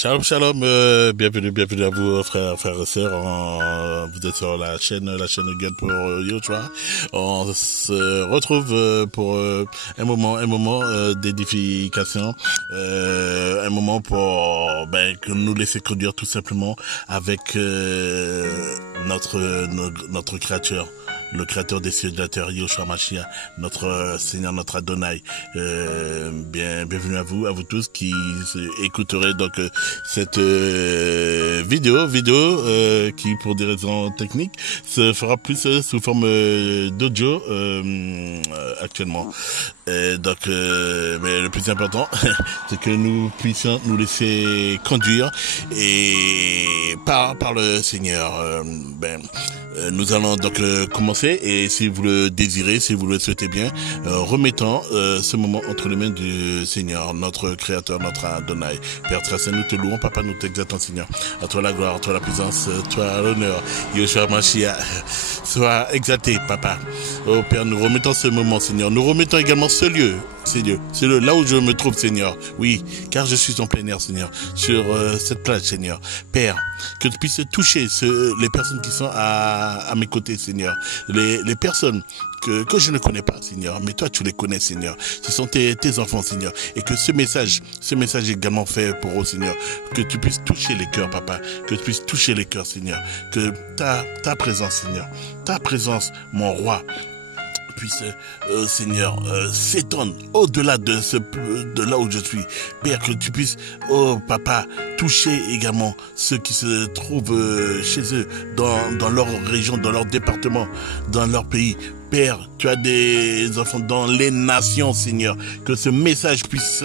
Shalom, shalom, bienvenue à vous, frères et sœurs. Vous êtes sur la chaîne God pour Yoshua. On se retrouve pour un moment d'édification, un moment pour que nous laisser conduire tout simplement avec notre Créateur. Le Créateur des cieux et de la terre, Yoshua Mashiach, notre Seigneur, notre Adonai. Bienvenue à vous tous qui écouterez donc cette vidéo qui, pour des raisons techniques, se fera plus sous forme d'audio actuellement. Mais le plus important, c'est que nous puissions nous laisser conduire et par le Seigneur. Nous allons donc commencer, et si vous le désirez, si vous le souhaitez bien, remettons ce moment entre les mains du Seigneur, notre Créateur, notre Adonai. Père très saint, nous te louons, Papa, nous t'exaltons, Seigneur. À toi la gloire, à toi la puissance, à toi l'honneur. Yoshua Mashiach, sois exalté, Papa. Oh Père, nous remettons ce moment, Seigneur. Nous remettons également ce lieu, c'est là où je me trouve, Seigneur. Oui, car je suis en plein air, Seigneur, sur cette plage, Seigneur. Père, que tu puisses toucher les personnes qui sont à mes côtés, Seigneur. Les personnes que je ne connais pas, Seigneur, mais toi tu les connais, Seigneur. Ce sont tes enfants, Seigneur, et que ce message est également fait pour eux, Seigneur. Que tu puisses toucher les cœurs, Papa, que tu puisses toucher les cœurs, Seigneur. Que ta présence, Seigneur, ta présence, mon roi, puisse, Seigneur, s'étendre au-delà de là où je suis. Père, que tu puisses, oh Papa, toucher également ceux qui se trouvent chez eux, dans leur région, dans leur département, dans leur pays. Père, tu as des enfants dans les nations, Seigneur. Que ce message puisse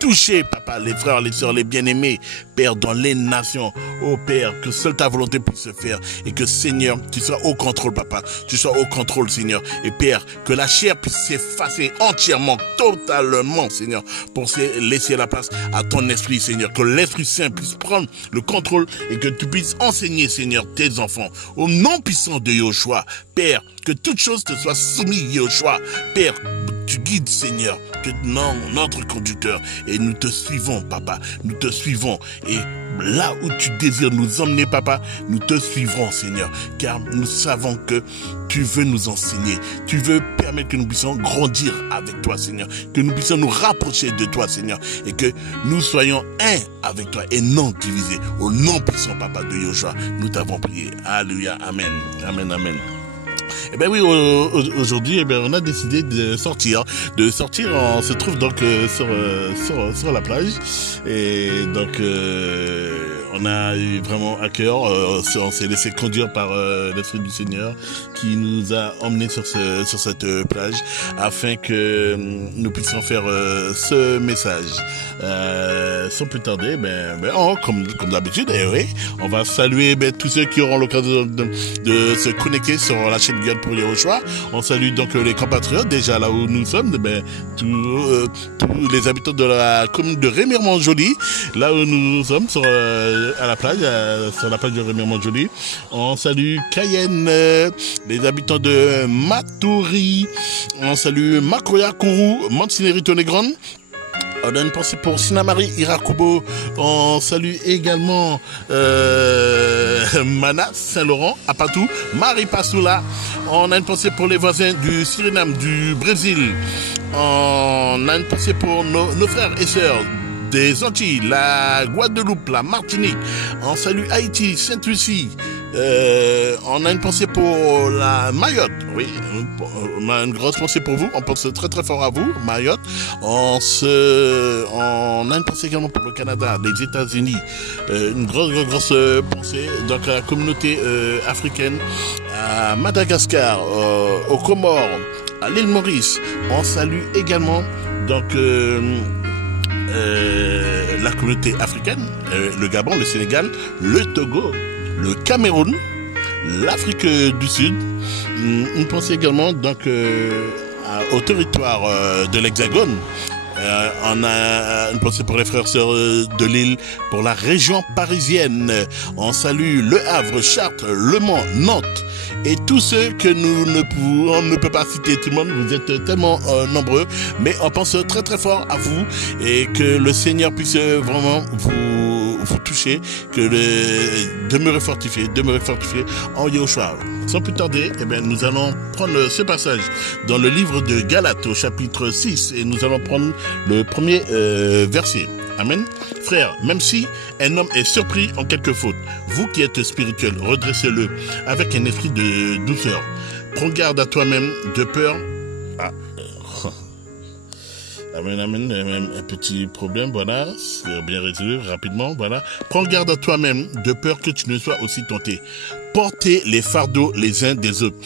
toucher, Papa, les frères, les sœurs, les bien-aimés. Père, dans les nations. Oh Père, que seule ta volonté puisse se faire. Et que, Seigneur, tu sois au contrôle, Papa. Tu sois au contrôle, Seigneur. Et Père, que la chair puisse s'effacer entièrement, totalement, Seigneur, pour laisser la place à ton esprit, Seigneur. Que l'Esprit Saint puisse prendre le contrôle et que tu puisses enseigner, Seigneur, tes enfants. Au nom puissant de Yoshua, Père, que toute chose te soit soumise, Yoshua. Père, tu guides, Seigneur, que notre conducteur, et nous te suivons, Papa, nous te suivons, et là où tu désires nous emmener, Papa, nous te suivrons, Seigneur, car nous savons que tu veux nous enseigner, tu veux permettre que nous puissions grandir avec toi, Seigneur, que nous puissions nous rapprocher de toi, Seigneur, et que nous soyons un avec toi et non divisés. Au nom puissant, Papa, de Yoshua, nous t'avons prié. Alléluia, amen, amen, amen. Eh ben oui, aujourd'hui, on a décidé de sortir. On se trouve donc sur la plage, et donc on a eu vraiment à cœur. On s'est laissé conduire par l'Esprit du Seigneur qui nous a emmenés sur cette plage afin que nous puissions faire ce message. Sans plus tarder, comme d'habitude, oui, on va saluer tous ceux qui auront l'occasion de se connecter sur la chaîne God pour Yoshua. On salue donc les compatriotes déjà là où nous sommes, tous les habitants de la commune de Remiremont-Joly, là où nous sommes à la plage, sur la plage de Remiremont-Joly. On salue Cayenne, les habitants de Matoury. On salue Makoya, Kourou, Mantineri-Tonégrande. On a une pensée pour Sinamari Irakubo. On salue également Mana, Saint-Laurent, Apatou, Marie Passoula. On a une pensée pour les voisins du Suriname, du Brésil. On a une pensée pour nos frères et sœurs des Antilles, la Guadeloupe, la Martinique. On salue Haïti, Sainte-Lucie. On a une pensée pour la Mayotte, oui, on a une grosse pensée pour vous, on pense très très fort à vous, Mayotte. On a une pensée également pour le Canada, les États-Unis, une grosse pensée donc à la communauté africaine, à Madagascar, aux Comores, à l'île Maurice. On salue également donc la communauté africaine, le Gabon, le Sénégal, le Togo, le Cameroun, l'Afrique du Sud. Une pensée également donc au territoire de l'Hexagone. On a une pensée pour les frères et sœurs de Lille, pour la région parisienne. On salue Le Havre, Chartres, Le Mans, Nantes et tous ceux que on ne peut pas citer tout le monde. Vous êtes tellement nombreux, mais on pense très très fort à vous et que le Seigneur puisse vraiment vous vous toucher, demeurez fortifiés en Yahushua. Sans plus tarder, eh bien, nous allons prendre ce passage dans le livre de Galates au chapitre 6 et nous allons prendre le premier verset. Amen. Frères, même si un homme est surpris en quelque faute, vous qui êtes spirituels, redressez-le avec un esprit de douceur. Prends garde à toi-même de peur. Amen, un petit problème, voilà, c'est bien résolu, rapidement, voilà. Prends garde à toi-même de peur que tu ne sois aussi tenté. Portez les fardeaux les uns des autres.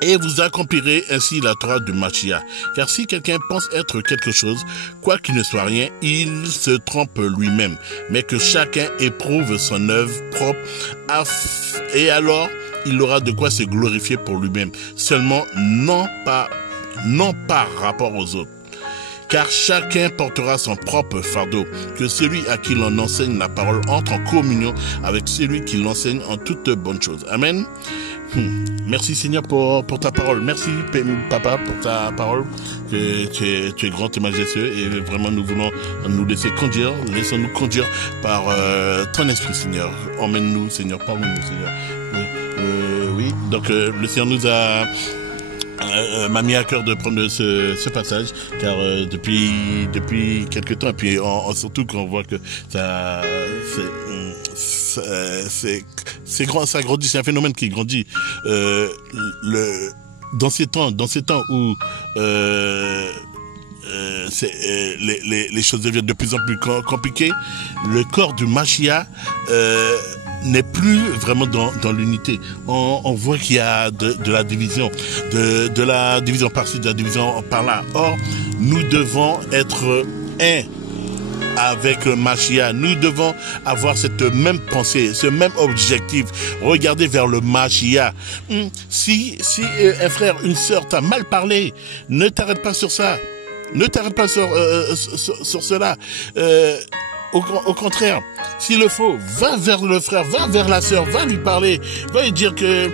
Et vous accomplirez ainsi la Torah de Mashiach. Car si quelqu'un pense être quelque chose, quoi qu'il ne soit rien, il se trompe lui-même. Mais que chacun éprouve son œuvre propre, et alors il aura de quoi se glorifier pour lui-même. Seulement, non par rapport aux autres. Car chacun portera son propre fardeau, que celui à qui l'on enseigne la parole entre en communion avec celui qui l'enseigne en toute bonne chose. Amen. Merci Seigneur pour ta parole. Merci Papa pour ta parole. Tu es grand et majestueux et vraiment nous voulons nous laisser conduire. Laissons-nous conduire par ton esprit Seigneur. Emmène-nous Seigneur, parle-nous Seigneur. Oui, donc le Seigneur nous m'a mis à cœur de prendre ce passage car depuis quelque temps et puis surtout quand on voit que c'est grand, ça grandit, c'est un phénomène qui grandit dans ces temps où les choses deviennent de plus en plus compliquées. Le corps du Mashiach n'est plus vraiment dans l'unité. On voit qu'il y a de la division, de la division par-ci, de la division par-là. Or, nous devons être un avec Mashiach. Nous devons avoir cette même pensée, ce même objectif. Regarder vers le Mashiach. Si un frère, une sœur t'a mal parlé, ne t'arrête pas sur ça. Ne t'arrête pas sur cela. Au contraire, s'il le faut, va vers le frère, va vers la sœur, va lui parler, va lui dire que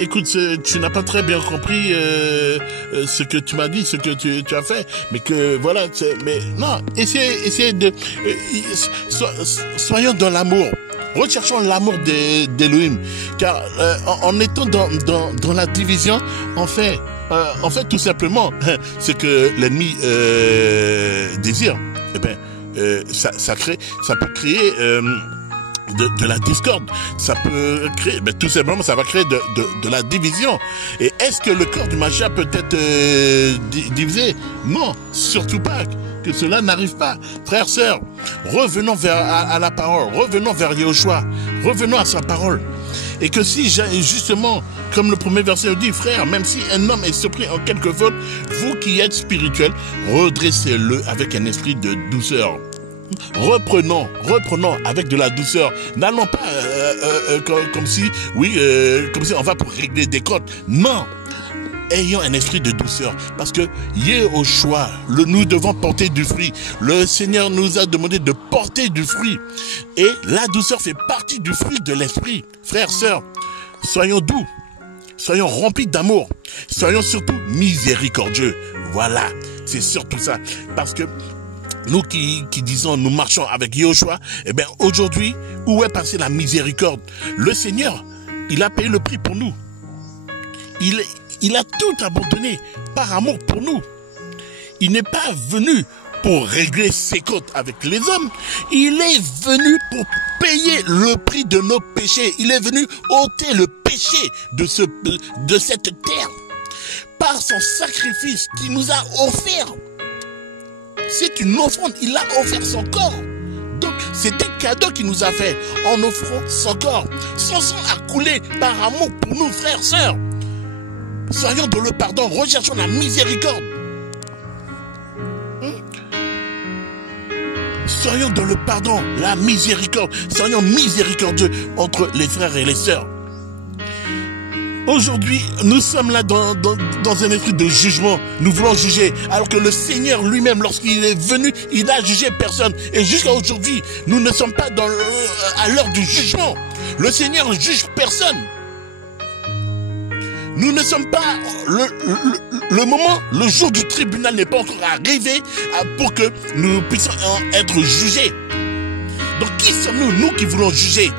écoute, tu n'as pas très bien compris ce que tu m'as dit, ce que tu as fait, mais que voilà, mais non, essayez de soyons dans l'amour. Recherchons l'amour d'Elohim, car en étant dans la division, en fait tout simplement ce que l'ennemi désire. Eh bien, ça peut créer de la discorde, ça peut créer, tout simplement, ça va créer de la division. Et est-ce que le corps du Mashiach peut être divisé? Non, surtout pas. Que cela n'arrive pas. Frères, sœurs, revenons à la parole, revenons vers Yahushua, revenons à sa parole. Et que si, justement, comme le premier verset le dit, frère, même si un homme est surpris en quelque faute, vous qui êtes spirituels, redressez-le avec un esprit de douceur. Reprenons avec de la douceur. N'allons pas comme si on va pour régler des comptes. Non. Ayons un esprit de douceur, parce que Yahushua, nous devons porter du fruit. Le Seigneur nous a demandé de porter du fruit. Et la douceur fait partie du fruit de l'esprit. Frères, sœurs, soyons doux, soyons remplis d'amour, soyons surtout miséricordieux. Voilà, c'est surtout ça. Parce que nous qui disons, nous marchons avec Yahushua, eh bien aujourd'hui, où est passée la miséricorde? Le Seigneur, il a payé le prix pour nous. Il a tout abandonné par amour pour nous. Il n'est pas venu pour régler ses comptes avec les hommes. Il est venu pour payer le prix de nos péchés. Il est venu ôter le péché de cette terre par son sacrifice qu'il nous a offert. C'est une offrande. Il a offert son corps. Donc, c'est un cadeau qu'il nous a fait en offrant son corps. Son sang a coulé par amour pour nous, frères, sœurs. Soyons dans le pardon, recherchons la miséricorde. Soyons dans le pardon, la miséricorde. Soyons miséricordieux entre les frères et les sœurs. Aujourd'hui, nous sommes là dans un esprit de jugement. Nous voulons juger, alors que le Seigneur lui-même, lorsqu'il est venu, il n'a jugé personne. Et jusqu'à aujourd'hui, nous ne sommes pas à l'heure du jugement. Le Seigneur ne juge personne. Nous ne sommes pas... Le jour du tribunal n'est pas encore arrivé pour que nous puissions être jugés. Donc, Qui sommes-nous, nous qui voulons juger?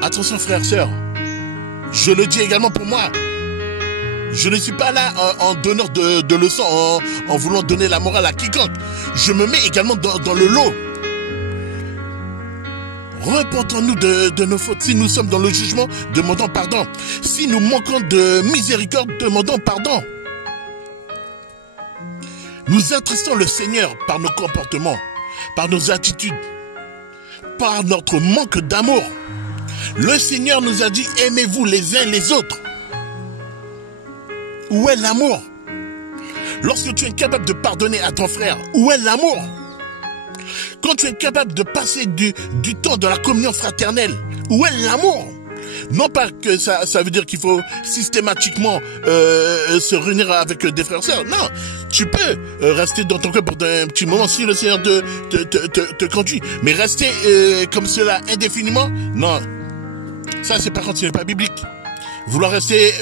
Attention frères, sœurs, je le dis également pour moi. Je ne suis pas là en donneur de leçons, en voulant donner la morale à quiconque. Je me mets également dans le lot. Repentons-nous de nos fautes. Si nous sommes dans le jugement, demandons pardon. Si nous manquons de miséricorde, demandons pardon. Nous attristons le Seigneur par nos comportements, par nos attitudes, par notre manque d'amour. Le Seigneur nous a dit, aimez-vous les uns les autres. Où est l'amour? Lorsque tu es capable de pardonner à ton frère, où est l'amour? Quand tu es capable de passer du temps dans la communion fraternelle, où est l'amour? Non pas que ça veut dire qu'il faut systématiquement se réunir avec des frères et sœurs. Non, tu peux rester dans ton cœur pour un petit moment si le Seigneur te conduit. Mais rester comme cela indéfiniment, non. Ça, c'est par contre, ce n'est pas biblique. Vouloir rester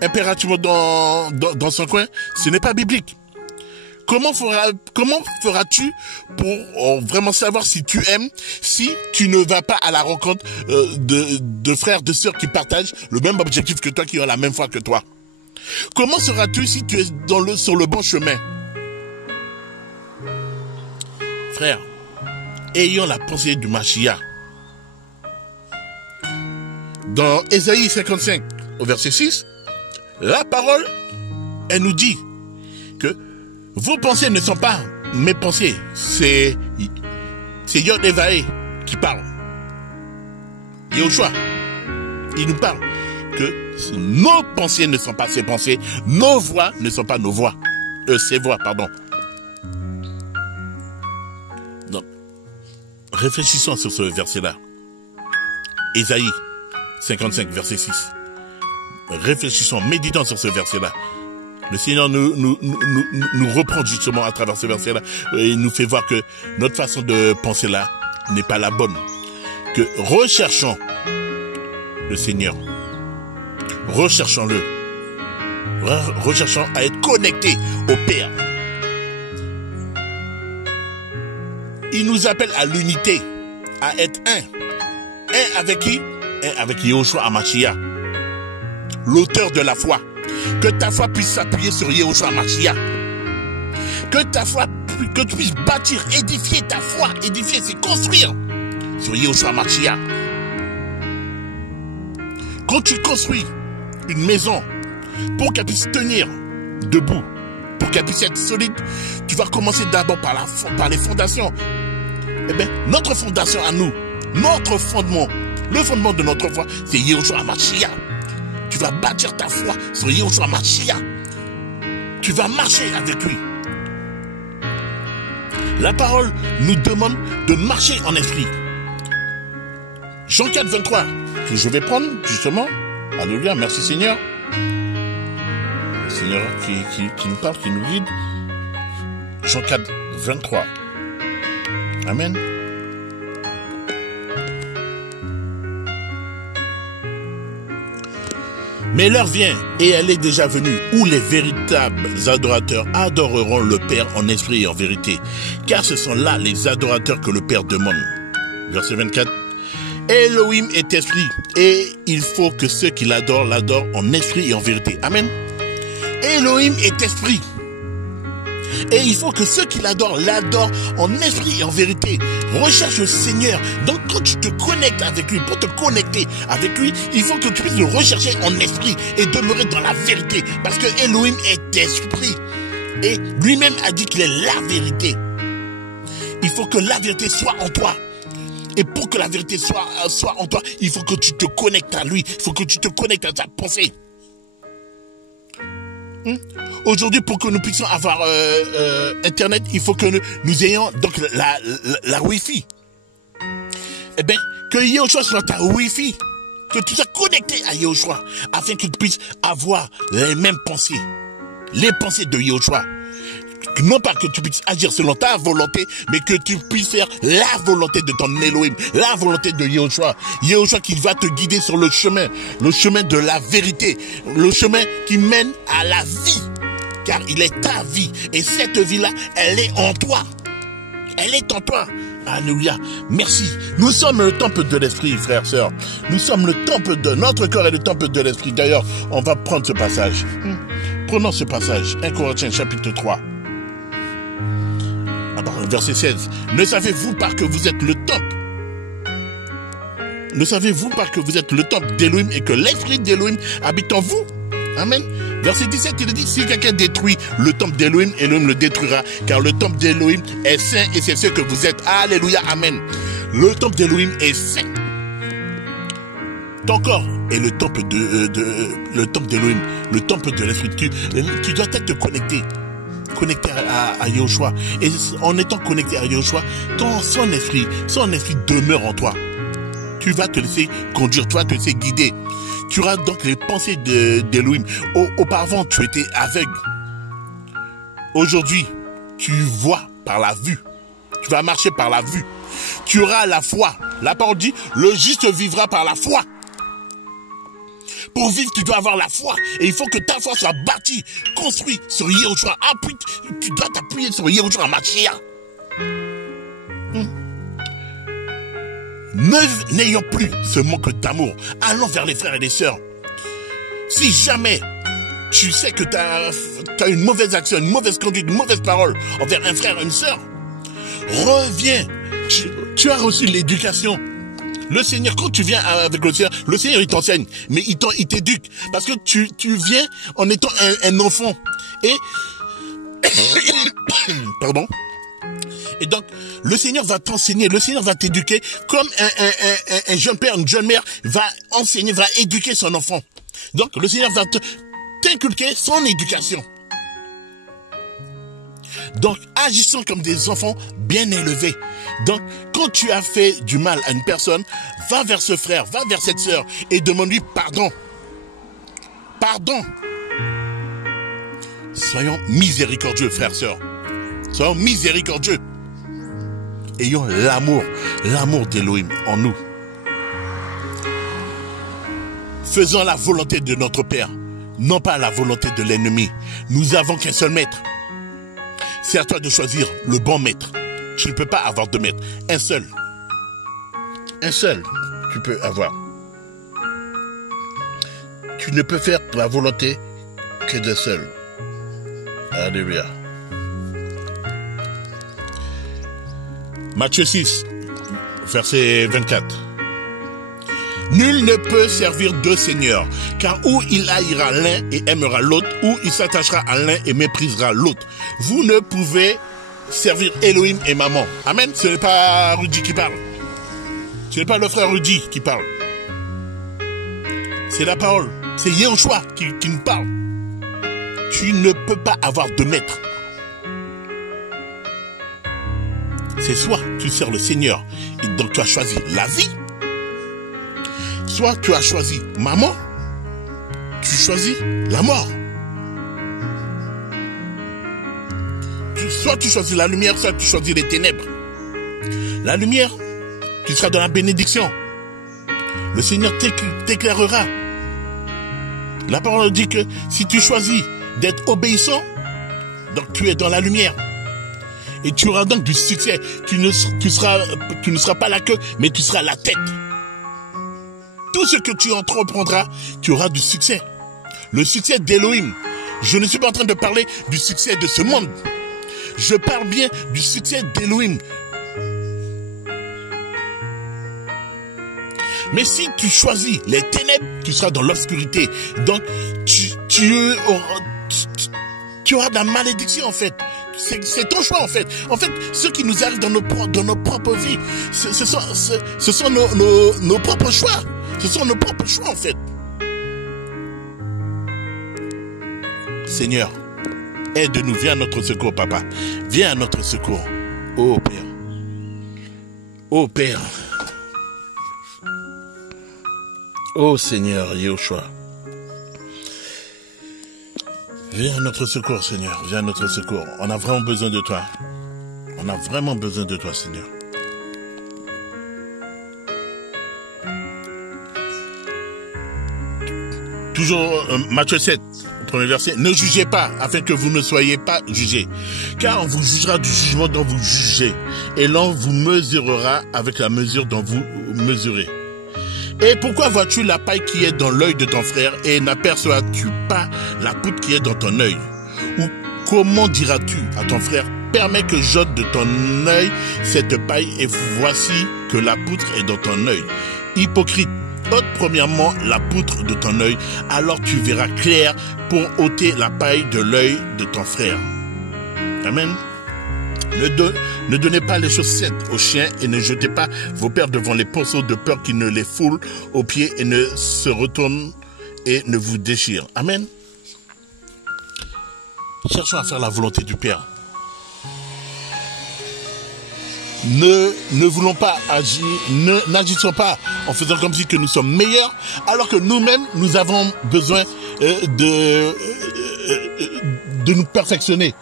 impérativement dans son coin, ce n'est pas biblique. Comment feras-tu pour vraiment savoir si tu aimes, si tu ne vas pas à la rencontre de frères, de sœurs qui partagent le même objectif que toi, qui ont la même foi que toi? Comment seras-tu si tu es sur le bon chemin? Frère, ayons la pensée du Mashiach. Dans Ésaïe 55, au verset 6, la parole, elle nous dit que vos pensées ne sont pas mes pensées. C'est Yod Evaé qui parle. Yahushua, il nous parle que nos pensées ne sont pas ses pensées, nos voix ne sont pas nos voix. Ses voix, pardon. Donc, réfléchissons sur ce verset-là. Ésaïe 55, verset 6. Réfléchissons, méditons sur ce verset-là. Le Seigneur nous reprend justement à travers ce verset-là et nous fait voir que notre façon de penser là n'est pas la bonne. Que recherchons le Seigneur. Recherchons-le. Recherchons à être connectés au Père. Il nous appelle à l'unité, à être un. Un avec qui? Un avec Yahushua HaMashiach, l'auteur de la foi. Que ta foi puisse s'appuyer sur Yahushua HaMashiach. Que tu puisses bâtir, édifier ta foi. Édifier, c'est construire sur Yahushua HaMashiach. Quand tu construis une maison pour qu'elle puisse tenir debout, pour qu'elle puisse être solide, tu vas commencer d'abord par les fondations. Eh bien, notre fondation à nous, notre fondement, le fondement de notre foi, c'est Yahushua HaMashiach. Tu vas bâtir ta foi sur Yahushua HaMashiach. Tu vas marcher avec lui. La parole nous demande de marcher en esprit. Jean 4, 23, que je vais prendre justement. Alléluia, merci Seigneur. Le Seigneur qui nous parle, qui nous guide. Jean 4, 23. Amen. Mais l'heure vient, et elle est déjà venue, où les véritables adorateurs adoreront le Père en esprit et en vérité. Car ce sont là les adorateurs que le Père demande. Verset 24. Elohim est esprit, et il faut que ceux qui l'adorent, l'adorent en esprit et en vérité. Amen. Elohim est esprit. Et il faut que ceux qui l'adorent, l'adorent en esprit et en vérité. Recherche le Seigneur. Donc quand tu te connectes avec lui, pour te connecter avec lui, il faut que tu puisses le rechercher en esprit et demeurer dans la vérité. Parce que Elohim est esprit. Et lui-même a dit qu'il est la vérité. Il faut que la vérité soit en toi. Et pour que la vérité soit en toi, il faut que tu te connectes à lui. Il faut que tu te connectes à ta pensée. Aujourd'hui, pour que nous puissions avoir Internet, il faut que nous ayons donc la Wi-Fi. Eh bien, que Yahushua soit ta Wi-Fi, que tu sois connecté à Yahushua, afin que tu puisses avoir les mêmes pensées, les pensées de Yahushua. Non pas que tu puisses agir selon ta volonté, mais que tu puisses faire la volonté de ton Elohim, la volonté de Yahushua. Yahushua qui va te guider sur le chemin de la vérité, le chemin qui mène à la vie. Car il est ta vie. Et cette vie-là, elle est en toi. Elle est en toi. Alléluia. Merci. Nous sommes le temple de l'esprit, frères, sœurs. Nous sommes le temple de notre corps et le temple de l'esprit. D'ailleurs, on va prendre ce passage. Prenons ce passage. 1 Corinthiens chapitre 3. Verset 16. Ne savez-vous pas que vous êtes le temple? Ne savez-vous pas que vous êtes le temple d'Élohim et que l'esprit d'Élohim habite en vous? Amen. Verset 17, il dit, si quelqu'un détruit le temple d'Élohim, Élohim le détruira, car le temple d'Élohim est saint et c'est ce que vous êtes. Alléluia, amen. Le temple d'Élohim est saint. Ton corps est le temple le temple d'Élohim, le temple de l'esprit. Tu dois être connecté à Yahushua. Et en étant connecté à Yahushua, son esprit demeure en toi. Tu vas te laisser conduire, tu vas te laisser guider. Tu auras donc les pensées d'Élohim. Auparavant, tu étais aveugle. Aujourd'hui, tu vois par la vue. Tu vas marcher par la vue. Tu auras la foi. La parole dit, le juste vivra par la foi. Pour vivre, tu dois avoir la foi. Et il faut que ta foi soit bâtie, construite sur Yahushua. Tu dois t'appuyer sur Yahushua Mashiach. N'ayons plus ce manque d'amour. Allons vers les frères et les sœurs. Si jamais tu sais que tu as une mauvaise action, une mauvaise conduite, une mauvaise parole envers un frère et une sœur, reviens. Tu as reçu l'éducation. Le Seigneur, quand tu viens avec le Seigneur il t'enseigne, mais il t'éduque. Parce que tu viens en étant un enfant. Et pardon. Et donc, le Seigneur va t'enseigner, le Seigneur va t'éduquer comme un jeune père, une jeune mère va enseigner, va éduquer son enfant. Donc, le Seigneur va t'inculquer son éducation. Donc, agissons comme des enfants bien élevés. Donc, quand tu as fait du mal à une personne, va vers ce frère, va vers cette sœur et demande-lui pardon. Pardon. Soyons miséricordieux, frères, sœurs. Soyons miséricordieux. Ayons l'amour d'Élohim en nous. Faisons la volonté de notre Père, non pas la volonté de l'ennemi. Nous avons qu'un seul maître. C'est à toi de choisir le bon maître. Tu ne peux pas avoir deux maîtres. Un seul. Un seul, tu peux avoir. Tu ne peux faire la volonté que d'un seul. Alléluia. Matthieu 6, verset 24. Nul ne peut servir deux seigneurs, car ou il haïra l'un et aimera l'autre, ou il s'attachera à l'un et méprisera l'autre. Vous ne pouvez servir Elohim et maman. Amen. Ce n'est pas Rudy qui parle. Ce n'est pas le frère Rudy qui parle. C'est la parole. C'est Yahushua qui nous parle. Tu ne peux pas avoir de maître. C'est soit tu sers le Seigneur et donc tu as choisi la vie, soit tu as choisi maman, tu choisis la mort. Soit tu choisis la lumière, soit tu choisis les ténèbres. La lumière, tu seras dans la bénédiction. Le Seigneur t'éclairera. La parole dit que si tu choisis d'être obéissant, donc tu es dans la lumière. Et tu auras donc du succès. Tu ne seras pas la queue, mais tu seras la tête. Tout ce que tu entreprendras, tu auras du succès. Le succès d'Élohim. Je ne suis pas en train de parler du succès de ce monde. Je parle bien du succès d'Élohim. Mais si tu choisis les ténèbres, tu seras dans l'obscurité. Donc, tu auras de la malédiction en fait. C'est ton choix en fait. En fait, ce qui nous arrive dans nos propres vies, ce sont nos propres choix. Ce sont nos propres choix en fait. Seigneur, aide-nous, viens à notre secours, Papa. Viens à notre secours. Oh Père. Oh Père. Oh Seigneur, Yahushua. Viens à notre secours, Seigneur. Viens à notre secours. On a vraiment besoin de toi. On a vraiment besoin de toi, Seigneur. Toujours Matthieu 7, premier verset, ne jugez pas, afin que vous ne soyez pas jugés. Car on vous jugera du jugement dont vous jugez, et l'on vous mesurera avec la mesure dont vous mesurez. Et pourquoi vois-tu la paille qui est dans l'œil de ton frère, et n'aperçois-tu pas la poutre qui est dans ton œil? Ou comment diras-tu à ton frère, permets que j'ôte de ton œil cette paille, et voici que la poutre est dans ton œil? Hypocrite, ôte premièrement la poutre de ton œil, alors tu verras clair pour ôter la paille de l'œil de ton frère. Amen. Ne donnez pas les chaussettes aux chiens et ne jetez pas vos pères devant les ponceaux de peur qu'ils ne les foulent aux pieds et ne se retournent et ne vous déchirent. Amen. Cherchons à faire la volonté du Père. Ne voulons pas agir, n'agissons pas en faisant comme si que nous sommes meilleurs, alors que nous-mêmes, nous avons besoin de nous perfectionner,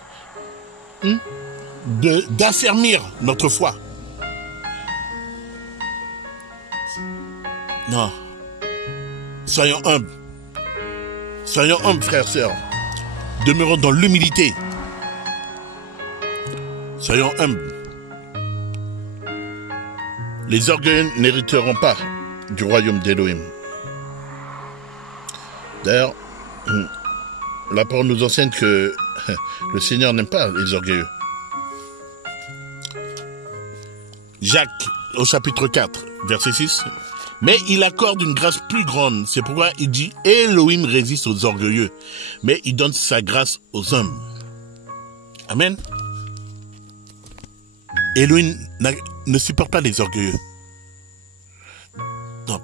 d'affermir notre foi. Non. Soyons humbles. Soyons humbles, frères et sœurs. Demeurons dans l'humilité. Soyons humbles. Les orgueilleux n'hériteront pas du royaume d'Élohim. D'ailleurs, la parole nous enseigne que le Seigneur n'aime pas les orgueilleux. Jacques, au chapitre 4, verset 6. Mais il accorde une grâce plus grande. C'est pourquoi il dit, Elohim résiste aux orgueilleux, mais il donne sa grâce aux hommes. Amen. Elohim ne supporte pas les orgueilleux. Non.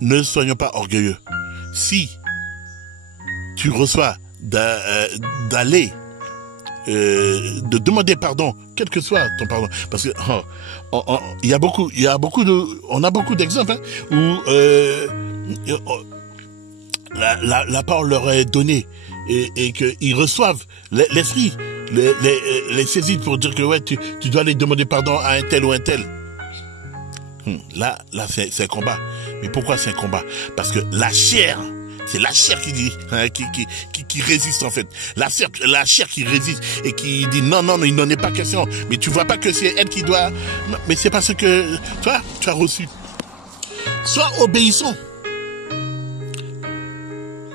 Ne soyons pas orgueilleux. Si tu reçois d'aller, de demander pardon, quel que soit ton pardon, parce que on a beaucoup d'exemples où la parole leur est donnée et qu'ils reçoivent l'esprit. Les saisir pour dire que ouais, tu dois aller demander pardon à un tel ou un tel. Là c'est un combat. Mais pourquoi c'est un combat? Parce que la chair, c'est la chair qui dit, qui résiste en fait. La chair qui résiste et qui dit non, il n'en est pas question. Mais tu vois pas que c'est elle qui doit. Mais c'est parce que toi, tu as reçu. Sois obéissant.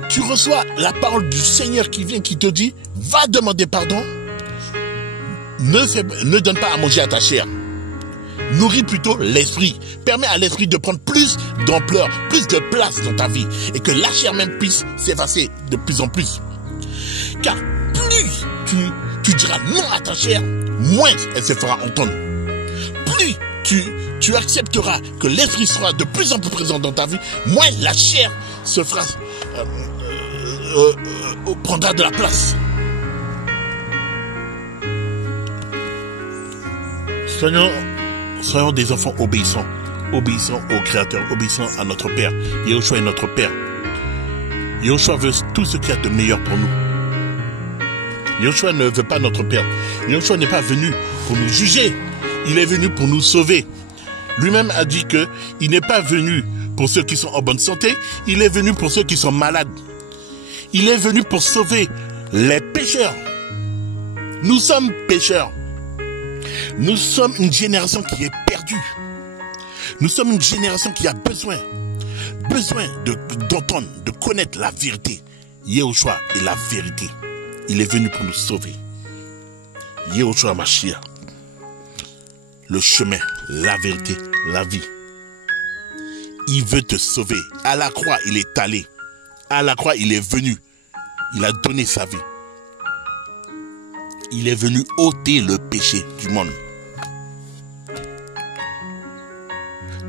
Tu reçois la parole du Seigneur qui vient, qui te dit, va demander pardon. Ne donne pas à manger à ta chair. Nourris plutôt l'esprit. Permets à l'esprit de prendre plus d'ampleur, plus de place dans ta vie. Et que la chair même puisse s'effacer de plus en plus. Car plus tu diras non à ta chair, moins elle se fera entendre. Plus tu accepteras que l'esprit sera de plus en plus présent dans ta vie, moins la chair se fera prendra de la place. Soyons des enfants obéissants au Créateur, obéissants à notre Père. Yahushua est notre Père. Yahushua veut tout ce qu'il y a de meilleur pour nous. Yahushua ne veut pas notre Père. Yahushua n'est pas venu pour nous juger. Il est venu pour nous sauver. Lui-même a dit que il n'est pas venu pour ceux qui sont en bonne santé. Il est venu pour ceux qui sont malades. Il est venu pour sauver les pécheurs. Nous sommes pécheurs. Nous sommes une génération qui est perdue. Nous sommes une génération qui a besoin d'entendre, de connaître la vérité. Yahushua est la vérité. Il est venu pour nous sauver. Yahushua Mashiach. Le chemin, la vérité, la vie. Il veut te sauver. À la croix, il est allé. À la croix, il est venu. Il a donné sa vie. Il est venu ôter le péché du monde.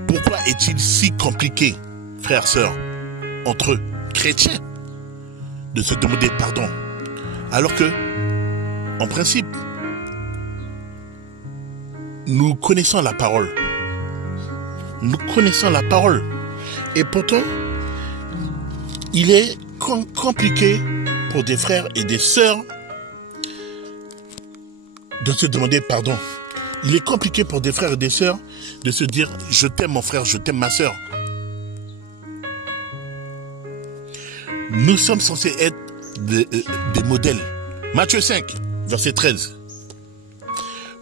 Pourquoi est-il si compliqué, frères, sœurs, entre chrétiens, de se demander pardon, alors que, en principe, nous connaissons la parole. Nous connaissons la parole. Et pourtant, il est compliqué pour des frères et des sœurs de se demander pardon. Il est compliqué pour des frères et des sœurs de se dire « Je t'aime mon frère, je t'aime ma sœur ». Nous sommes censés être des modèles. Matthieu 5, verset 13.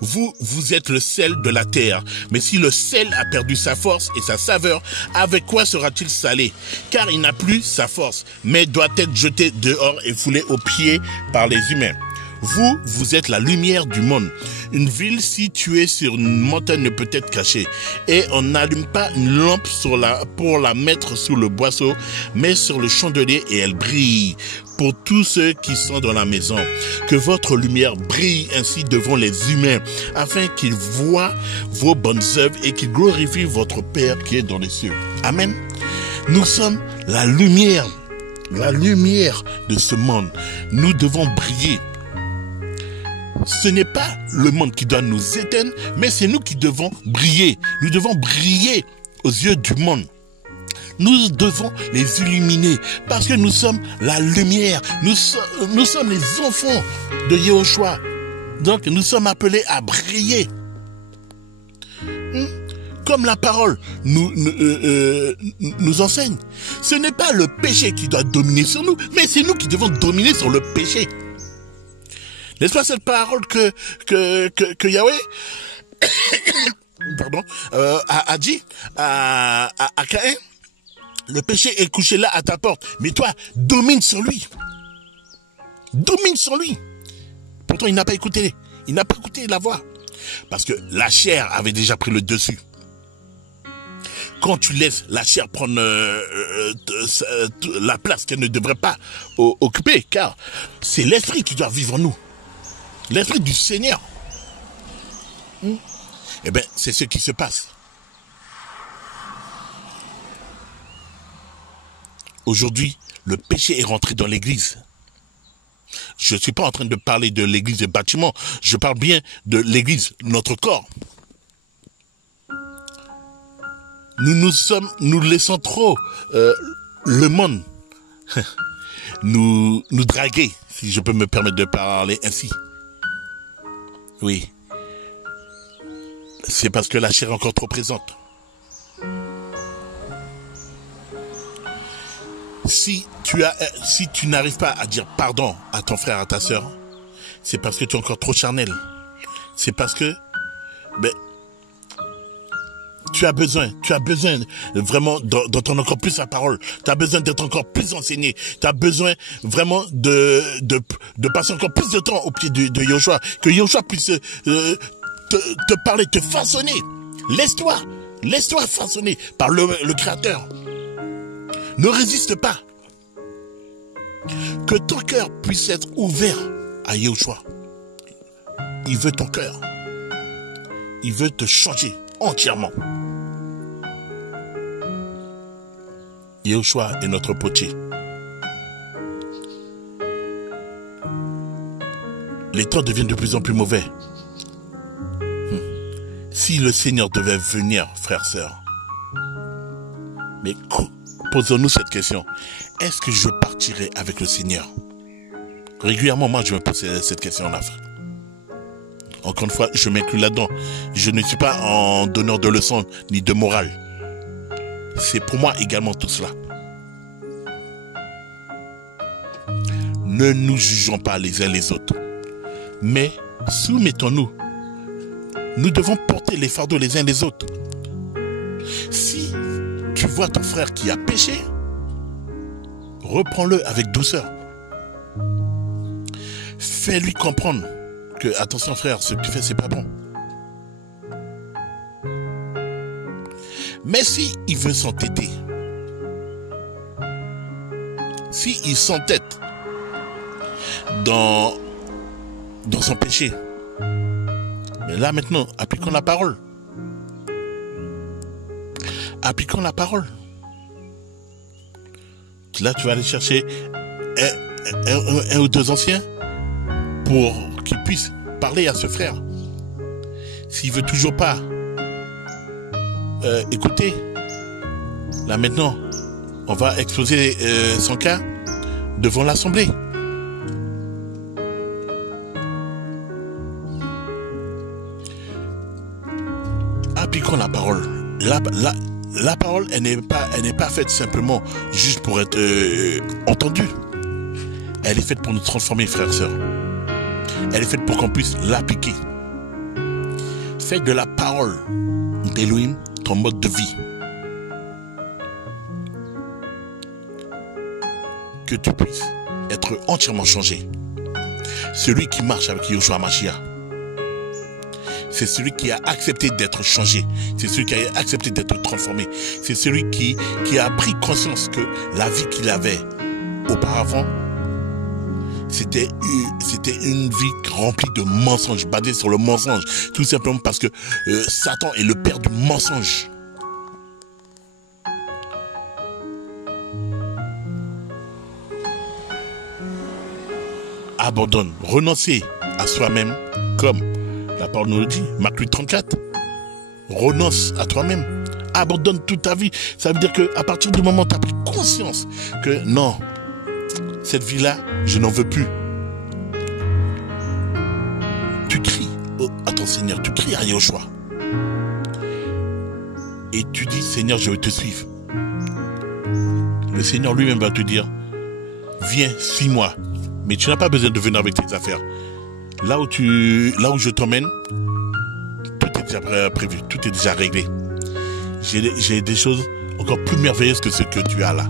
Vous êtes le sel de la terre. Mais si le sel a perdu sa force et sa saveur, avec quoi sera-t-il salé? Car il n'a plus sa force, mais doit être jeté dehors et foulé aux pieds par les humains. Vous êtes la lumière du monde. Une ville située sur une montagne ne peut être cachée. Et on n'allume pas une lampe pour la mettre sous le boisseau, mais sur le chandelier et elle brille pour tous ceux qui sont dans la maison. Que votre lumière brille ainsi devant les humains, afin qu'ils voient vos bonnes œuvres et qu'ils glorifient votre Père qui est dans les cieux. Amen. Nous sommes la lumière de ce monde. Nous devons briller. Ce n'est pas le monde qui doit nous éteindre, mais c'est nous qui devons briller. Nous devons briller aux yeux du monde. Nous devons les illuminer parce que nous sommes la lumière. Nous sommes les enfants de Yahushua. Donc nous sommes appelés à briller. Comme la parole nous enseigne. Ce n'est pas le péché qui doit dominer sur nous, mais c'est nous qui devons dominer sur le péché. N'est-ce pas cette parole que Yahweh pardon, a dit à Caïn? Le péché est couché là à ta porte, mais toi, domine sur lui. Domine sur lui. Pourtant, il n'a pas écouté la voix. Parce que la chair avait déjà pris le dessus. Quand tu laisses la chair prendre la place qu'elle ne devrait pas occuper, car c'est l'esprit qui doit vivre en nous. L'esprit du Seigneur. Eh bien, c'est ce qui se passe. Aujourd'hui, le péché est rentré dans l'église. Je ne suis pas en train de parler de l'église des bâtiments. Je parle bien de l'église, notre corps. Nous laissons trop le monde nous draguer, si je peux me permettre de parler ainsi. Oui. C'est parce que la chair est encore trop présente. Si tu n'arrives pas à dire pardon à ton frère, à ta sœur, c'est parce que tu es encore trop charnel. C'est parce que tu as besoin vraiment d'entendre encore plus la parole. Tu as besoin d'être encore plus enseigné. Tu as besoin vraiment de passer encore plus de temps au pied de Yahushua. Que Yahushua puisse te parler, te façonner. Laisse-toi façonner par le Créateur. Ne résiste pas. Que ton cœur puisse être ouvert à Yahushua. Il veut ton cœur. Il veut te changer entièrement. Yahushua est notre potier. Les temps deviennent de plus en plus mauvais. Si le Seigneur devait venir, frères, sœurs, mais posons-nous cette question. Est-ce que je partirai avec le Seigneur? Régulièrement, moi, je me pose cette question-là. Encore une fois, je m'inclus là-dedans. Je ne suis pas en donneur de leçons ni de morale. C'est pour moi également tout cela. Ne nous jugeons pas les uns les autres, mais soumettons-nous. Nous devons porter les fardeaux les uns les autres. Si tu vois ton frère qui a péché, reprends-le avec douceur. Fais-lui comprendre que, attention frère, ce que tu fais, c'est pas bon. Mais si il veut s'entêter, si il s'entête dans son péché, mais là maintenant, appliquons la parole. Appliquons la parole. Là, tu vas aller chercher un ou deux anciens pour qu'ils puissent parler à ce frère. S'il veut toujours pas écouter, là maintenant, on va exposer son cas devant l'assemblée. Appliquons la parole. la parole, elle n'est pas faite simplement juste pour être entendue. Elle est faite pour nous transformer, frères et sœurs. Elle est faite pour qu'on puisse l'appliquer. Fais de la parole d'Élohim ton mode de vie. Que tu puisses être entièrement changé. Celui qui marche avec Yeshua Mashiach, c'est celui qui a accepté d'être changé. C'est celui qui a accepté d'être transformé. C'est celui qui a pris conscience que la vie qu'il avait auparavant, c'était une vie remplie de mensonges, basée sur le mensonge. Tout simplement parce que Satan est le père du mensonge. Abandonne, renoncer à soi-même, comme la parole nous le dit, Marc 8:34. Renonce à toi-même, abandonne toute ta vie. Ça veut dire qu'à partir du moment où tu as pris conscience que non, cette vie-là, je n'en veux plus. Tu cries à ton Seigneur, tu cries à Yeshua. Et tu dis, Seigneur, je vais te suivre. Le Seigneur lui-même va te dire, viens, suis-moi. Mais tu n'as pas besoin de venir avec tes affaires. Là où je t'emmène, tout est déjà prévu, tout est déjà réglé. J'ai des choses encore plus merveilleuses que ce que tu as là.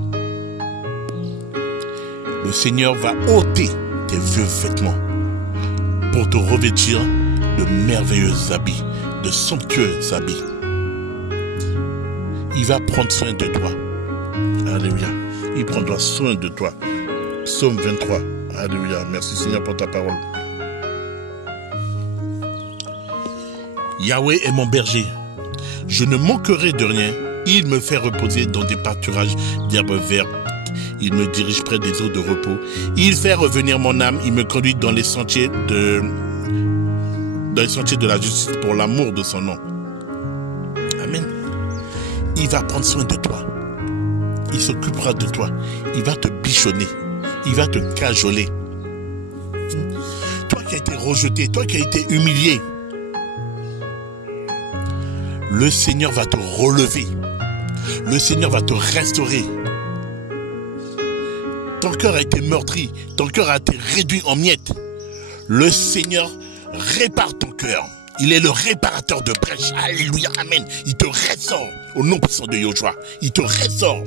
Le Seigneur va ôter tes vieux vêtements pour te revêtir de merveilleux habits, de somptueux habits. Il va prendre soin de toi. Alléluia. Il prendra soin de toi. Psaume 23. Alléluia. Merci Seigneur pour ta parole. Yahweh est mon berger. Je ne manquerai de rien. Il me fait reposer dans des pâturages d'herbes vertes. Il me dirige près des eaux de repos. Il fait revenir mon âme. Il me conduit dans les sentiers de la justice pour l'amour de son nom. Amen. Il va prendre soin de toi. Il s'occupera de toi. Il va te bichonner. Il va te cajoler. Toi qui as été rejeté, toi qui as été humilié, le Seigneur va te relever. Le Seigneur va te restaurer. Ton cœur a été meurtri. Ton cœur a été réduit en miettes. Le Seigneur répare ton cœur. Il est le réparateur de brèches. Alléluia, amen. Il te restaure au nom puissant de Yeshua. Il te restaure.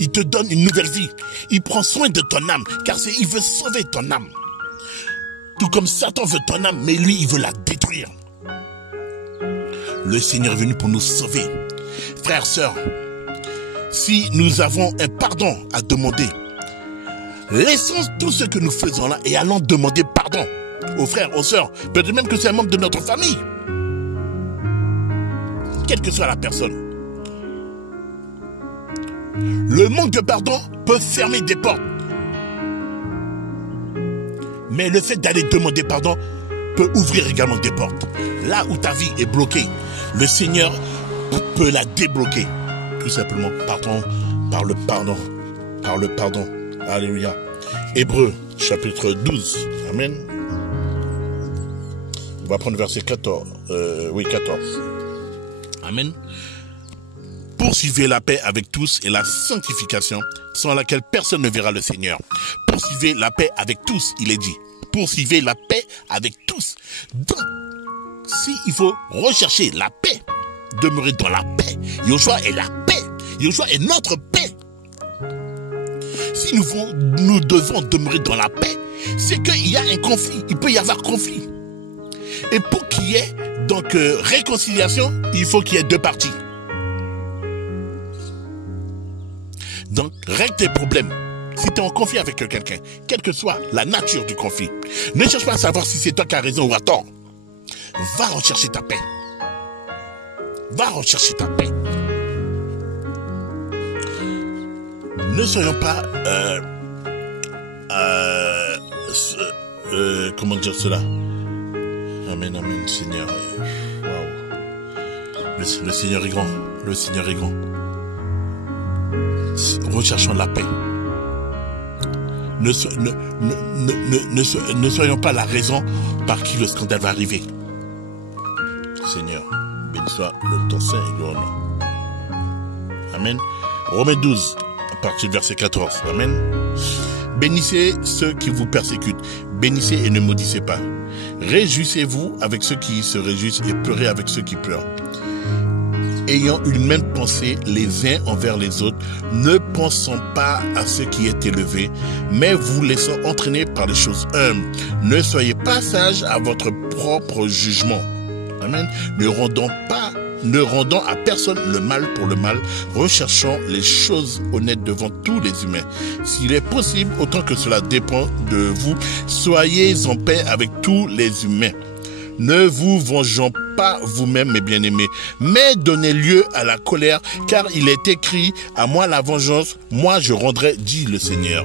Il te donne une nouvelle vie. Il prend soin de ton âme, car il veut sauver ton âme. Tout comme Satan veut ton âme, mais lui, il veut la détruire. Le Seigneur est venu pour nous sauver. Frères, sœurs, si nous avons un pardon à demander, laissons tout ce que nous faisons là et allons demander pardon aux frères, aux sœurs, peut-être même que c'est un membre de notre famille. Quelle que soit la personne. Le manque de pardon peut fermer des portes. Mais le fait d'aller demander pardon peut ouvrir également des portes. Là où ta vie est bloquée, le Seigneur peut la débloquer. Tout simplement par le pardon. Alléluia. Hébreux, chapitre 12. Amen. On va prendre verset 14. 14. Amen. Poursuivez la paix avec tous et la sanctification, sans laquelle personne ne verra le Seigneur. Poursuivez la paix avec tous, il est dit. Poursuivez la paix avec tous. Donc, si il faut rechercher la paix, demeurer dans la paix, Yeshua est la paix. Yeshua est notre paix. Si nous devons demeurer dans la paix, c'est qu'il y a un conflit. Il peut y avoir conflit. Et pour qu'il y ait donc réconciliation, il faut qu'il y ait deux parties. Donc, règle tes problèmes. Si tu es en conflit avec quelqu'un, quelle que soit la nature du conflit, ne cherche pas à savoir si c'est toi qui as raison ou à tort. Va rechercher ta paix. Va rechercher ta paix. Ne soyons pas... comment dire cela? Amen, amen, Seigneur. Wow. Le Seigneur est grand. Le Seigneur est grand. Recherchons la paix. Ne soyons pas la raison par qui le scandale va arriver. Seigneur, béni soit le ton saint et le nom. Amen. Romains 12, à partir du verset 14. Amen. Bénissez ceux qui vous persécutent. Bénissez et ne maudissez pas. Réjouissez-vous avec ceux qui se réjouissent et pleurez avec ceux qui pleurent. Ayant une même pensée les uns envers les autres, ne pensant pas à ce qui est élevé, mais vous laissant entraîner par les choses humbles. Ne soyez pas sages à votre propre jugement. Amen. Ne rendant à personne le mal pour le mal, recherchant les choses honnêtes devant tous les humains. S'il est possible, autant que cela dépend de vous, soyez en paix avec tous les humains. Ne vous vengeant pas vous-même, mes bien-aimés, mais donnez lieu à la colère, car il est écrit, à moi la vengeance, moi je rendrai, dit le Seigneur.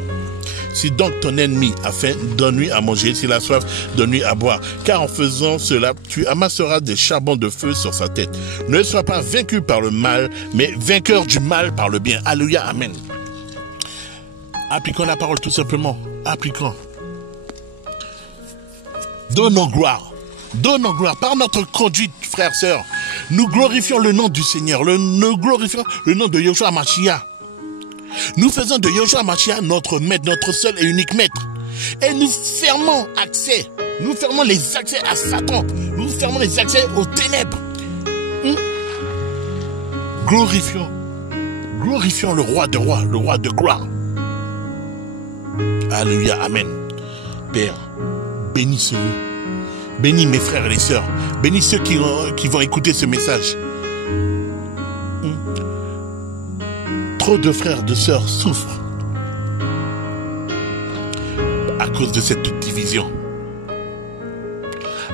Si donc ton ennemi a faim, donne-lui à manger, s'il a soif, donne-lui à boire, car en faisant cela, tu amasseras des charbons de feu sur sa tête. Ne sois pas vaincu par le mal, mais vainqueur du mal par le bien. Alléluia, amen. Appliquons la parole tout simplement, appliquons. Donnons gloire. Donnons gloire par notre conduite, frères, sœurs. Nous glorifions le nom du Seigneur. Nous glorifions le nom de Yoshua Mashiach. Nous faisons de Yoshua Mashiach notre maître, notre seul et unique maître. Et nous fermons accès. Nous fermons les accès à Satan. Nous fermons les accès aux ténèbres. Glorifions le roi de rois, le roi de gloire. Alléluia, amen. Père, bénissez-nous. Bénis mes frères et les sœurs. Bénis ceux qui vont écouter ce message. Trop de frères, de sœurs souffrent à cause de cette division.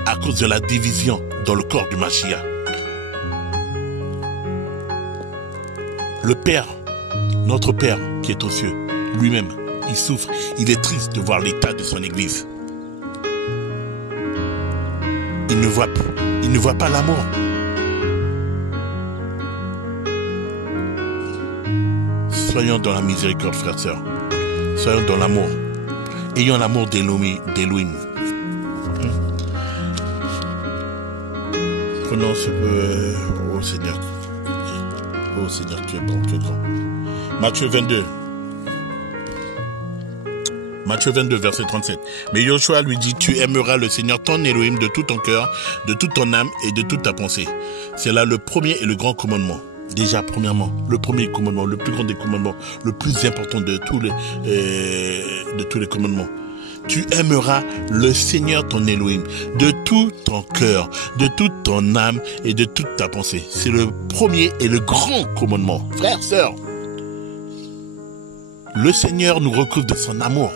À cause de la division dans le corps du Mashiach. Le Père, notre Père qui est aux cieux, lui-même, il souffre. Il est triste de voir l'état de son Église. Il ne voit pas l'amour. Soyons dans la miséricorde, frères et sœurs. Soyons dans l'amour. Ayons l'amour d'Elohim. Prenons ce peu. Oh Seigneur. Oh Seigneur, tu es bon, tu es grand. Matthieu 22. Matthieu 22, verset 37. Mais Yoshua lui dit, tu aimeras le Seigneur ton Elohim de tout ton cœur, de toute ton âme et de toute ta pensée. C'est là le premier et le grand commandement. Déjà, premièrement, le premier commandement, le plus grand des commandements, le plus important de tous les commandements. Tu aimeras le Seigneur ton Elohim de tout ton cœur, de toute ton âme et de toute ta pensée. C'est le premier et le grand commandement. Frères, sœurs, le Seigneur nous recouvre de son amour.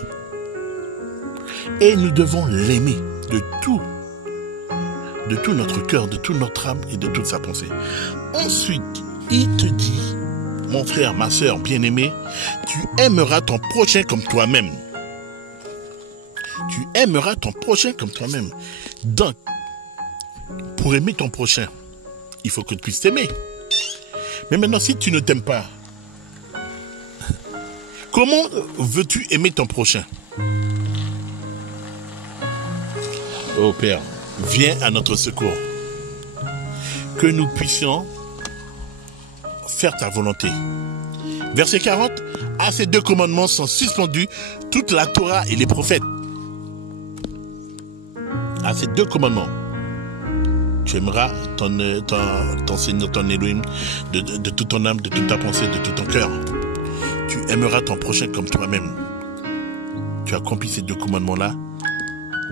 Et nous devons l'aimer de tout notre cœur, de toute notre âme et de toute sa pensée. Ensuite, il te dit, mon frère, ma sœur bien-aimée, tu aimeras ton prochain comme toi-même. Tu aimeras ton prochain comme toi-même. Donc, pour aimer ton prochain, il faut que tu puisses t'aimer. Mais maintenant, si tu ne t'aimes pas, comment veux-tu aimer ton prochain? Oh Père, viens à notre secours. Que nous puissions faire ta volonté. Verset 40. À ces deux commandements sont suspendus toute la Torah et les prophètes. À ces deux commandements. Tu aimeras ton Seigneur, ton Elohim, de toute ton âme, de toute ta pensée, de tout ton cœur. Tu aimeras ton prochain comme toi-même. Tu as accompli ces deux commandements-là.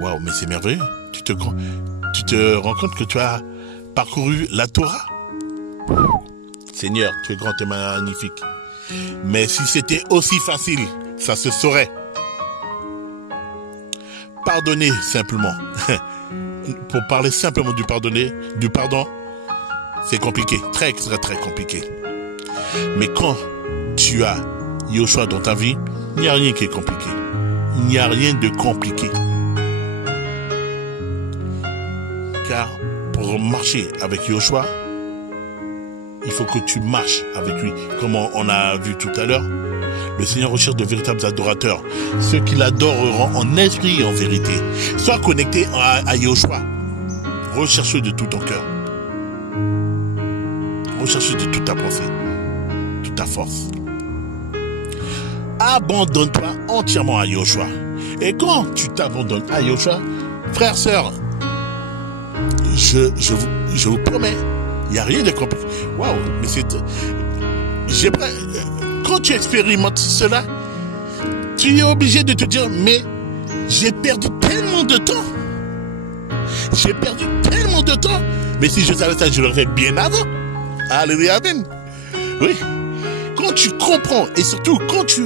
Waouh, mais c'est merveilleux. Tu te rends compte que tu as parcouru la Torah. Seigneur, tu es grand et magnifique. Mais si c'était aussi facile, ça se saurait. Pardonner simplement. Pour parler simplement du pardon, c'est compliqué. Très, très, très compliqué. Mais quand tu as Yoshua dans ta vie, il n'y a rien qui est compliqué. Il n'y a rien de compliqué. Car pour marcher avec Yoshua, il faut que tu marches avec lui. Comme on a vu tout à l'heure, le Seigneur recherche de véritables adorateurs. Ceux qui l'adoreront en esprit et en vérité. Sois connecté à Yoshua. Recherche-le de tout ton cœur. Recherche-le de toute ta pensée. ta force. Abandonne-toi entièrement à Yahushua. Et quand tu t'abandonnes à Yahushua, frères, sœurs, je vous promets, il n'y a rien de compliqué. Waouh, mais c'est... Quand tu expérimentes cela, tu es obligé de te dire, mais j'ai perdu tellement de temps. J'ai perdu tellement de temps. Mais si je savais ça, je l'aurais fait bien avant. Alléluia, amen. Oui. Quand tu comprends, et surtout quand tu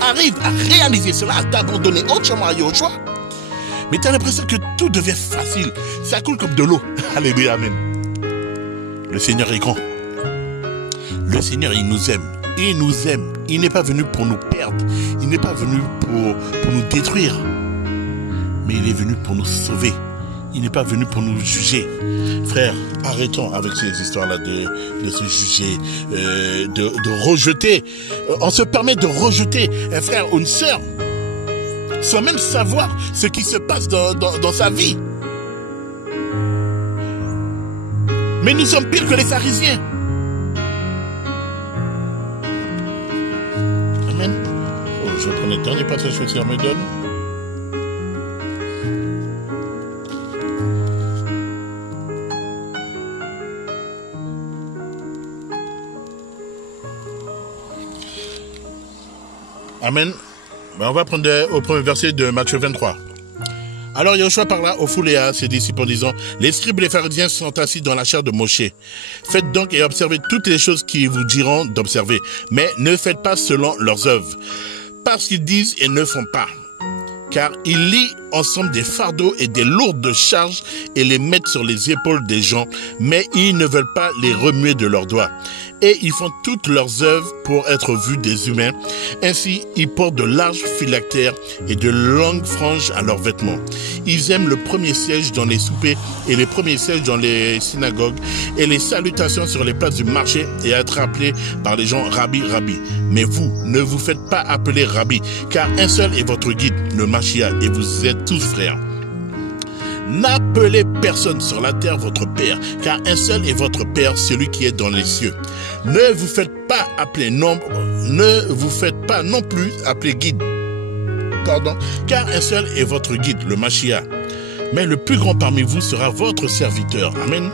arrives à réaliser cela, à t'abandonner entièrement à Yahushua, mais tu as l'impression que tout devient facile. Ça coule comme de l'eau. Alléluia, amen. Le Seigneur est grand. Le Seigneur, il nous aime. Il nous aime. Il n'est pas venu pour nous perdre. Il n'est pas venu pour nous détruire. Mais il est venu pour nous sauver. Il n'est pas venu pour nous juger. Frère, arrêtons avec ces histoires-là de se juger, de rejeter. On se permet de rejeter un frère ou une sœur sans même savoir ce qui se passe dans sa vie. Mais nous sommes pires que les pharisiens. Amen. Oh, je prends le dernier passage que le Seigneur me donne. Amen. On va prendre au premier verset de Matthieu 23. Alors Yahushua parla aux foules et à ses disciples en disant, les scribes et les pharisiens sont assis dans la chair de Moshe. Faites donc et observez toutes les choses qu'ils vous diront d'observer, mais ne faites pas selon leurs œuvres, parce qu'ils disent et ne font pas. Car ils lient ensemble des fardeaux et des lourdes charges et les mettent sur les épaules des gens, mais ils ne veulent pas les remuer de leurs doigts. Et ils font toutes leurs œuvres pour être vus des humains. Ainsi, ils portent de larges phylactères et de longues franges à leurs vêtements. Ils aiment le premier siège dans les soupers et les premiers sièges dans les synagogues et les salutations sur les places du marché et être appelés par les gens Rabbi, Rabbi. Mais vous, ne vous faites pas appeler Rabbi, car un seul est votre guide, le Mashiach, et vous êtes tous frères. N'appelez personne sur la terre votre père, car un seul est votre père, celui qui est dans les cieux. Ne vous faites pas appeler ne vous faites pas non plus appeler guide. Pardon, car un seul est votre guide, le Mashiach. Mais le plus grand parmi vous sera votre serviteur. Amen.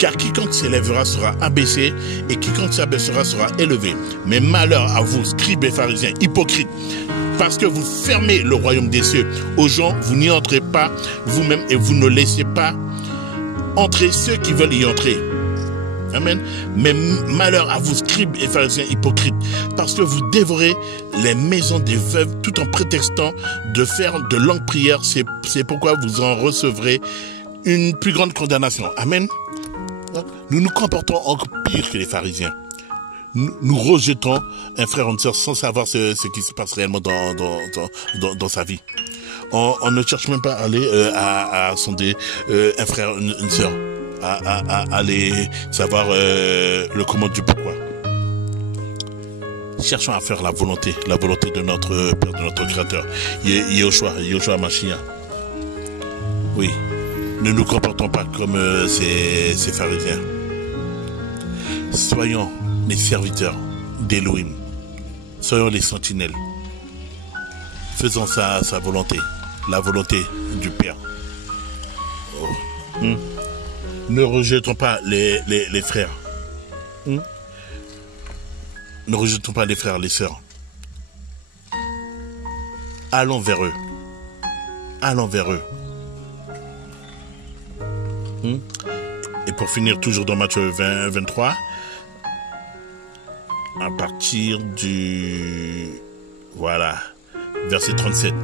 Car quiconque s'élèvera sera abaissé, et quiconque s'abaissera sera élevé. Mais malheur à vous, scribes et pharisiens, hypocrites, parce que vous fermez le royaume des cieux aux gens, vous n'y entrez pas vous-même et vous ne laissez pas entrer ceux qui veulent y entrer. Amen. Mais malheur à vous, scribes et pharisiens hypocrites, parce que vous dévorez les maisons des veuves tout en prétextant de faire de longues prières. C'est pourquoi vous en recevrez une plus grande condamnation. Amen. Nous nous comportons encore pire que les pharisiens. Nous rejetons un frère ou une sœur sans savoir ce qui se passe réellement dans sa vie. On ne cherche même pas à aller à sonder un frère, une sœur, à aller savoir le comment du pourquoi. Cherchons à faire la volonté de notre Père, de notre Créateur, Yahushua Mashiach. Oui, ne nous comportons pas comme ces pharisiens. Soyons les serviteurs d'Elohim. Soyons les sentinelles. Faisons sa volonté, la volonté du Père. Oh. Ne rejetons pas les frères. Ne rejetons pas les frères, les sœurs. Allons vers eux. Allons vers eux. Et pour finir, toujours dans Matthieu 23, à partir du... Voilà, verset 37.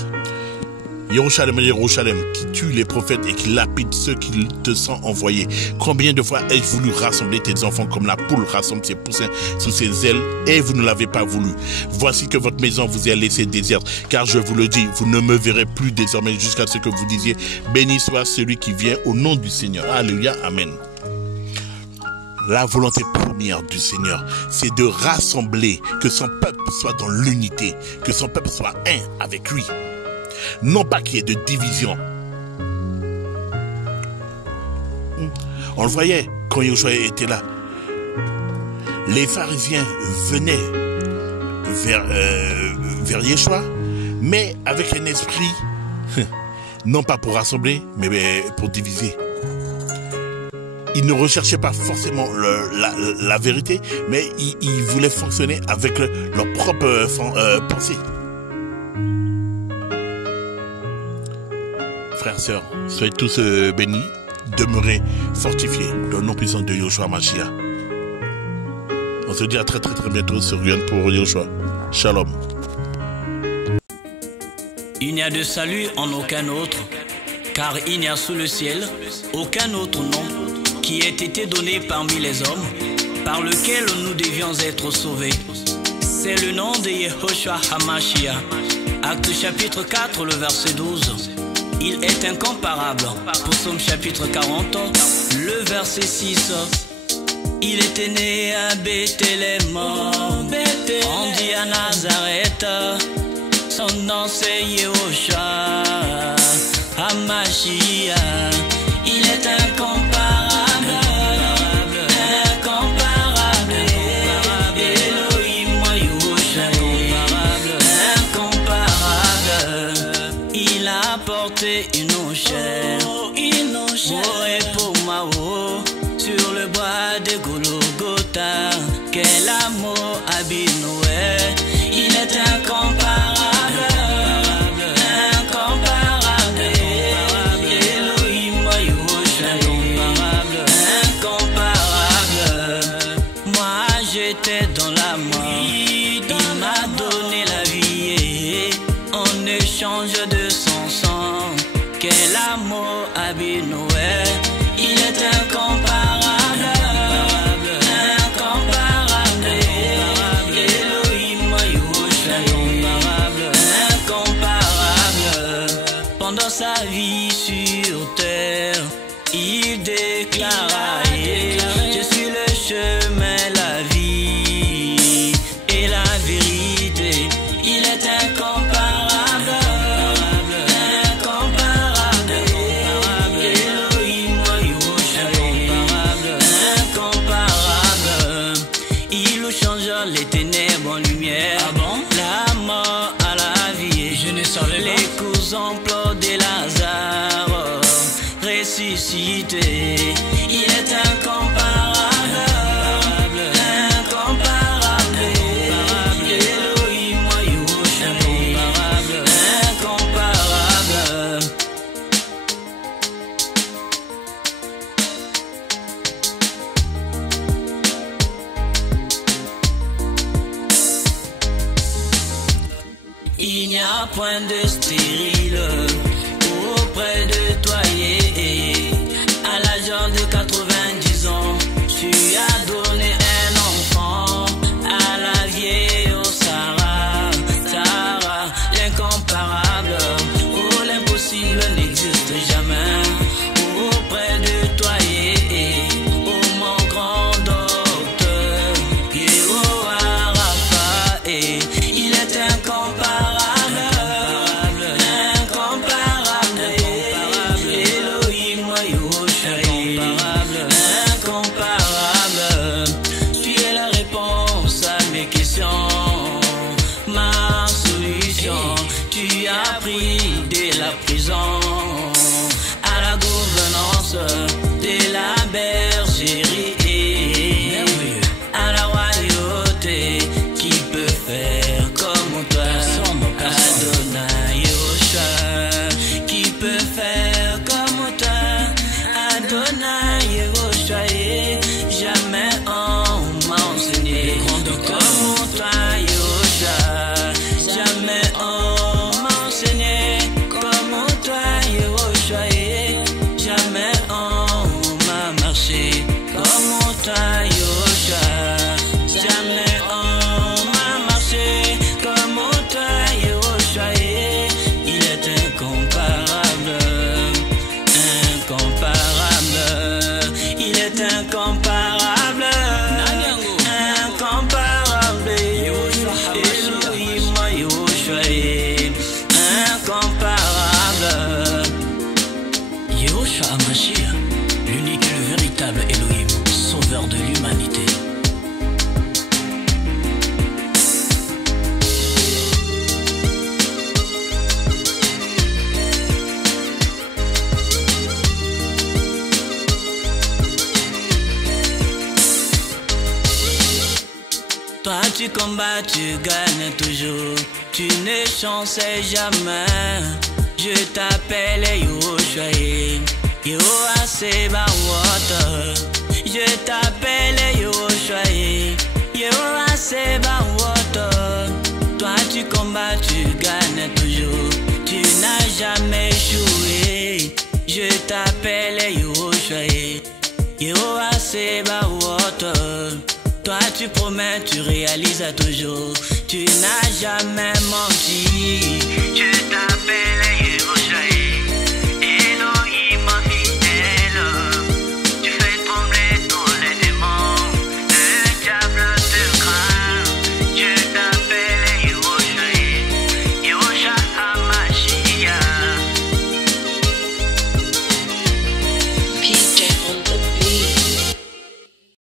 Jérusalem, Jérusalem, qui tue les prophètes et qui lapide ceux qui te sont envoyés. Combien de fois ai-je voulu rassembler tes enfants comme la poule rassemble ses poussins sous ses ailes et vous ne l'avez pas voulu. Voici que votre maison vous est laissée déserte, car je vous le dis, vous ne me verrez plus désormais jusqu'à ce que vous disiez, béni soit celui qui vient au nom du Seigneur. Alléluia, amen. La volonté première du Seigneur, c'est de rassembler, que son peuple soit dans l'unité, que son peuple soit un avec lui. Non pas qu'il y ait de division. On le voyait quand Yahushua était là. les pharisiens venaient vers Yeshua, mais avec un esprit, non pas pour rassembler, mais pour diviser. Ils ne recherchaient pas forcément la vérité, mais ils voulaient fonctionner avec leur propre pensée. Frères, sœurs, soyez tous bénis, demeurez fortifiés dans le nom puissant de Yeshua Mashiach. On se dit à très bientôt sur Rien pour Yeshua. Shalom. Il n'y a de salut en aucun autre, car il n'y a sous le ciel aucun autre nom qui ait été donné parmi les hommes, par lequel nous devions être sauvés. C'est le nom de Yehoshua HaMashiach. Acte chapitre 4, le verset 12. Il est incomparable. Psaume chapitre 40, le verset 6. Il était né à Bethléem, on dit à Nazareth. Son nom c'est Yehoshua HaMashiach. Il est incomparable. Une chair, Moré pour Mao, sur le bois de Golgotha. Quel amour Abinoué, il est incomparable, incomparable. Elohim, incomparable. Moi j'étais dans la mort, il m'a donné la vie en échange de son sang. Quel amour Abinoué, il est incomparable, incomparable. Elohim, incomparable. Pendant sa vie sur terre, il déclara: je suis le chemin, la vie et la vérité. Il est incomparable. Les ténèbres en lumière, la mort à la vie. Je ne savais les coups implodés, Lazare ressuscité. Il est incomparable, incomparable. Elohim, incomparable. Il n'y a point de stérile auprès de toi, à l'âge de 90 ans, tu as donné un enfant à la vieille Sarah, Sarah, l'incomparable. Oh, l'impossible n'existe jamais auprès de toi, oh mon grand docteur, Yehoah Rapha, il est incomparable. tu combats, tu gagnes toujours. Tu ne chances jamais. Je t'appelle Yoshua, Yoa Seba Water. Je t'appelle Yoshua, Yoa Seba Water. Toi tu combats, tu gagnes toujours. Tu n'as jamais échoué. Je t'appelle Yoshua, Yoa Seba Water. Toi tu promets, tu réalises toujours. Tu n'as jamais menti.